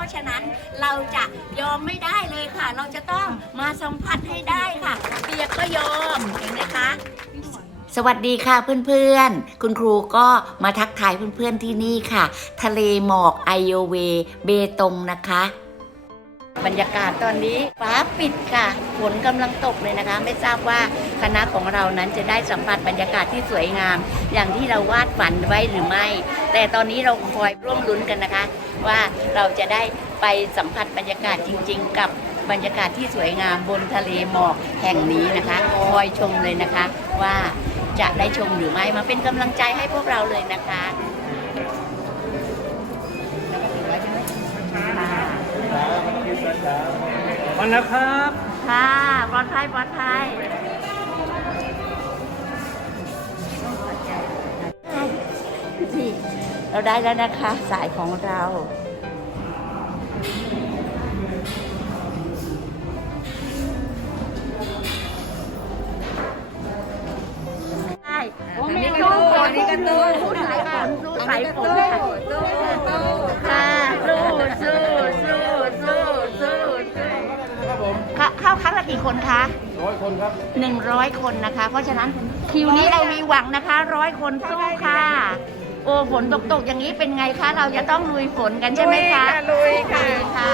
ราะฉะนั้นเราจะยอมไม่ได้เลยค่ะ เราจะต้องมาสัมผัสให้ได้ค่ะ เปียกก็ยอมเห็นไหมคะ สวัสดีค่ะเพื่อนๆ คุณครูก็มาทักทายเพื่อนๆที่นี่ค่ะ ทะเลหมอกไอโอเว เบตงนะคะ บรรยากาศตอนนี้ฟ้าปิดค่ะ ฝนกำลังตกเลยนะคะ ไม่ทราบว่าคณะของเรานั้นจะได้สัมผัสบรรยากาศที่สวยงาม อย่างที่เราวาดฝันไว้หรือไม่ แต่ตอนนี้เราคอยร่วมลุ้นกันนะคะ ว่าเราจะได้ไปสัมผัสบรรยากาศจริง ๆ กับบรรยากาศที่สวยงามบนทะเลหมอกแห่งนี้นะคะ คอยชมเลยนะคะว่าจะได้ชมหรือไม่มาเป็นกำลังใจให้พวกเราเลยนะคะค่ะ มาแล้วครับ ค่ะปลอดภัยปลอดภัยนี่เราได้แล้วนะคะ สายของเราใช่มีตู้ฝนมีตู้ตู้สายฝนตู้สายฝน กี่คนคะร้อยคนครับหนึ่งร้อยคนนะคะ เพราะฉะนั้นคิวนี้เรามีหวังนะคะร้อยคนสู้ค่ะ โอ้ฝนตกตกๆอย่างนี้เป็นไงคะ เราจะต้องลุยฝนกันใช่ไหมคะลุยค่ะลุยค่ะ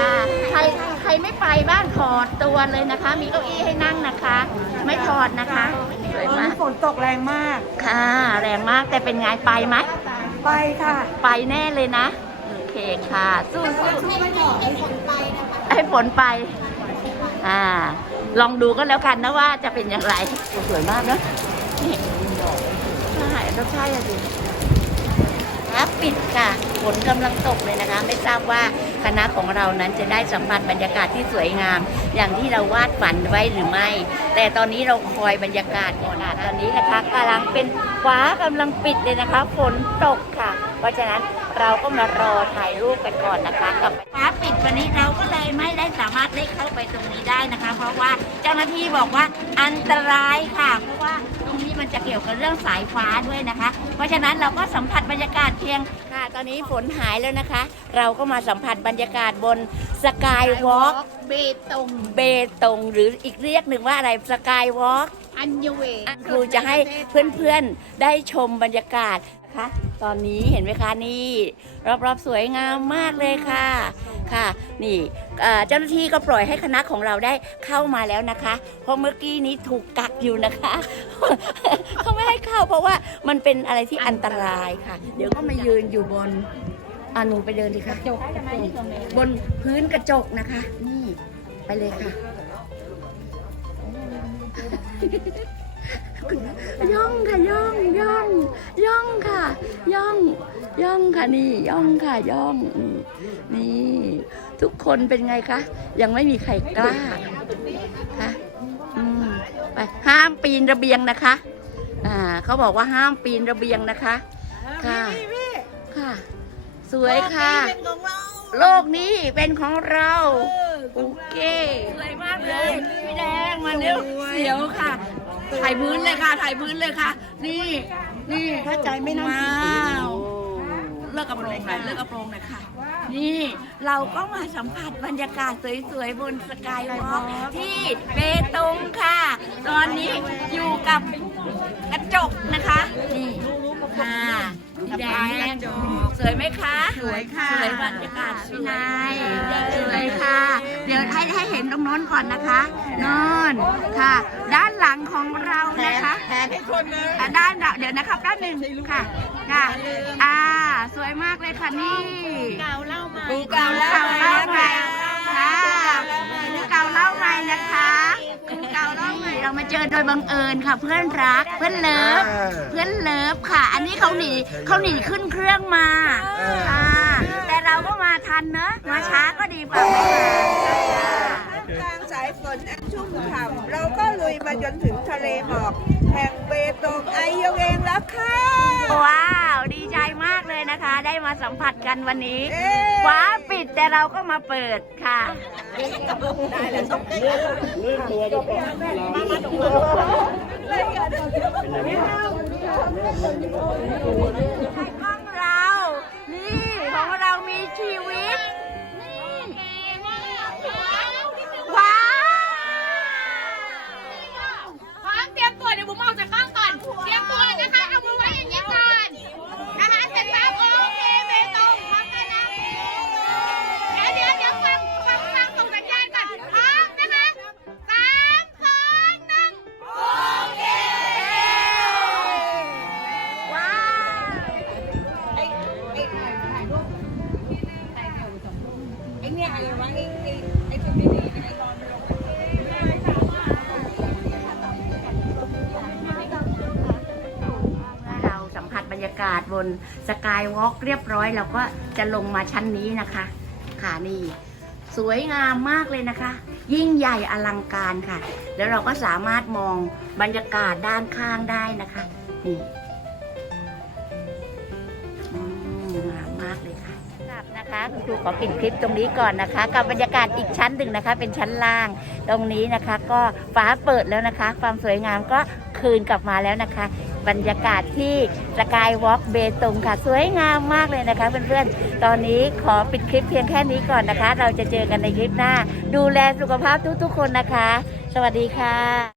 ใครใครไม่ไปบ้านถอดตัวเลยนะคะ มีเก้าอี้ให้นั่งนะคะ ไม่ถอดนะคะสวยมากฝนตกแรงมากค่ะ แรงมากแต่เป็นไงไปไหมไปค่ะ ไปแน่เลยนะโอเคค่ะ สู้สู้ให้ฝนไปอ่า ลองดูก็แล้วกันนะว่าจะเป็นอย่างไรโอ้สวยมากนะนี่ใช่ต้องใช่อะสิครับปิดค่ะฝนกำลังตกเลยนะคะ ไม่ทราบว่าคณะของเรานั้นจะได้สัมผัสบรรยากาศที่สวยงาม อย่างที่เราวาดฝันไว้หรือไม่ แต่ตอนนี้เราคอยบรรยากาศก่อนนะตอนนี้นะคะกำลังเป็นฟ้ากำลังปิดเลยนะคะ ฝนตกค่ะ เพราะฉะนั้น เราก็มารอถ่ายรูปกันก่อนนะคะกับฟ้าปิดวันนี้เราก็เลยไม่ได้สามารถได้เข้าไปตรงนี้ได้นะคะ เพราะว่าเจ้าหน้าที่บอกว่าอันตรายค่ะ เพราะว่าตรงนี้มันจะเกี่ยวกับเรื่องสายฟ้าด้วยนะคะ เพราะฉะนั้นเราก็สัมผัสบรรยากาศเพียงค่ะ ตอนนี้ฝนหายแล้วนะคะ เราก็มาสัมผัสบรรยากาศบนสกายวอล์กเบตงเบตงหรืออีกเรียกหนึ่งว่าอะไรสกายวอล์กอัญเวครูจะให้เพื่อนๆ ได้ชมบรรยากาศ นะคะ ตอนนี้เห็นไหมคะนี่ รอบๆสวยงามมากเลยค่ะ ค่ะ นี่เจ้าหน้าที่ก็ปล่อยให้คณะของเราได้เข้ามาแล้วนะคะ เพราะเมื่อกี้นี้ถูกกักอยู่นะคะเขาไม่ให้เข้าเพราะว่ามันเป็นอะไรที่อันตรายค่ะ เดี๋ยวก็มายืนอยู่บนอาหนูไปเดินดิคะบนพื้นกระจกนะคะ นี่ไปเลยค่ะ ย่องค่ะย่องย่องย่องค่ะ ย่อง ย่องค่ะนี่ ย่องค่ะย่องนี่ ทุกคนเป็นไงคะยังไม่มีใครกล้าค่ะอืมไปห้ามปีนระเบียงนะคะ อ่าเขาบอกว่าห้ามปีนระเบียงนะคะ ค่ะค่ะ สวยค่ะ โลกนี้เป็นของเราโอเคสวยมากเลยพี่แดงมาเร็วเสียวค่ะ ถ่ายพื้นเลยค่ะ ถ่ายพื้นเลยค่ะ นี่ นี่ถ้าใจไม่นั่งว้าวเลิกกระโปรงหน่อยเลิกกระโปรงหน่อยค่ะ นี่เราก็มาสัมผัสบรรยากาศสวยๆ บนสกายวอล์กที่เบตงค่ะ ตอนนี้อยู่กับกระจกนะคะ นี่ค่ะแดงสวยไหมคะ สวยค่ะ สวยบรรยากาศพี่นายสวยค่ะ เดี๋ยวให้ให้เห็นตรงโน้นก่อนนะคะโนอนค่ะด้านหลั งของเรานะคะแทนให้คนนึงอะด้านเดี๋ยวนะครับด้านหนึ่งค่ะค่ะอ่า สวยมากเลยค่ะนี่เก่าเล่ามาปูเก่าเล่าใหม่ค่ะปูเก่าเล่าใหม่นะคะปูเก่าเล่าใหม่เรามาเจอโดยบังเอิญค่ะ เพื่อนรักเพื่อนเลิฟเพื่อนเลิฟค่ะ อันนี้เขาหนีเขาหนีขึ้นเครื่องมาค่ะแต่เราก็มาทันเนอะมาช้าก็ดีกว่าไม่มาค่ะกลางสายฝนอันชุ่มฉ่ำเราก็ลุยมาจนถึงทะเลหมอก แห่งเบตงไอโยเองแล้วค่ะ ว้าว ดีใจมากเลยนะคะ ได้มาสัมผัสกันวันนี้เอ๊ะ ฟ้าปิดแต่เราก็มาเปิดค่ะของเรานี่ขอ นสกายวอล์กเรียบร้อยเราก็จะลงมาชั้นนี้นะคะค่ะนี่สวยงามมากเลยนะคะ ยิ่งใหญ่อลังการค่ะ แล้วเราก็สามารถมองบรรยากาศด้านข้างได้นะคะนี่งามมากเลยค่ะครับนะคะคุณครูขอปิดคลิปตรงนี้ก่อนนะคะ กับบรรยากาศอีกชั้นหนึ่งนะคะ เป็นชั้นล่าง ตรงนี้นะคะ ก็ฟ้าเปิดแล้วนะคะ ความสวยงามก็คืนกลับมาแล้วนะคะ บรรยากาศที่สกายวอล์กเบตงค่ะ สวยงามมากเลยนะคะเพื่อนๆ ตอนนี้ขอปิดคลิปเพียงแค่นี้ก่อนนะคะ เราจะเจอกันในคลิปหน้า ดูแลสุขภาพทุกๆคนนะคะ สวัสดีค่ะ